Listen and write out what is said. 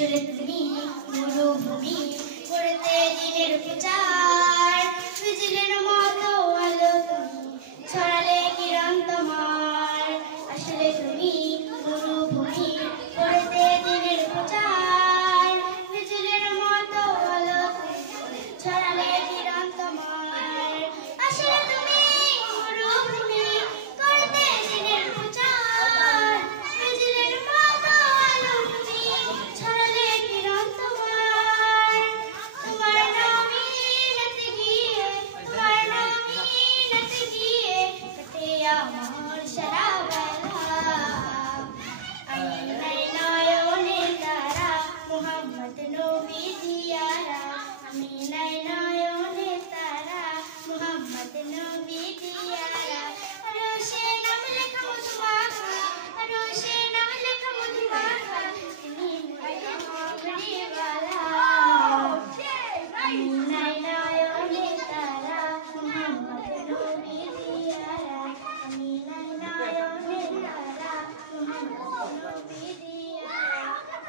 আসলে তুমি মরুভূমি করতে দিনের প্রচার বিজলির মতো আলো তুমি ছড়ালে কিরণ তোমার আসলে তুমি মরুভূমি করতে দিনের প্রচার বিজলির মতো আলো তুমি ছড়ালে কিরণ তোমার আসলে তুমি মরুভূমি করতে দিনের প্রচার বিজলির মতো আলো তুমি ছড়ালে কিরণ তোমার তোমার নামে নাচে গিয়ে কাটে আমার সারা বেলা আমি নাই নয়নে তারা মোহাম্মদ নবী দিয়ারা আমি নাই নয়নে তারা মোহাম্মদ নবী দিয়ারা আরো সে নাম লেখা মুসলমান আরো সে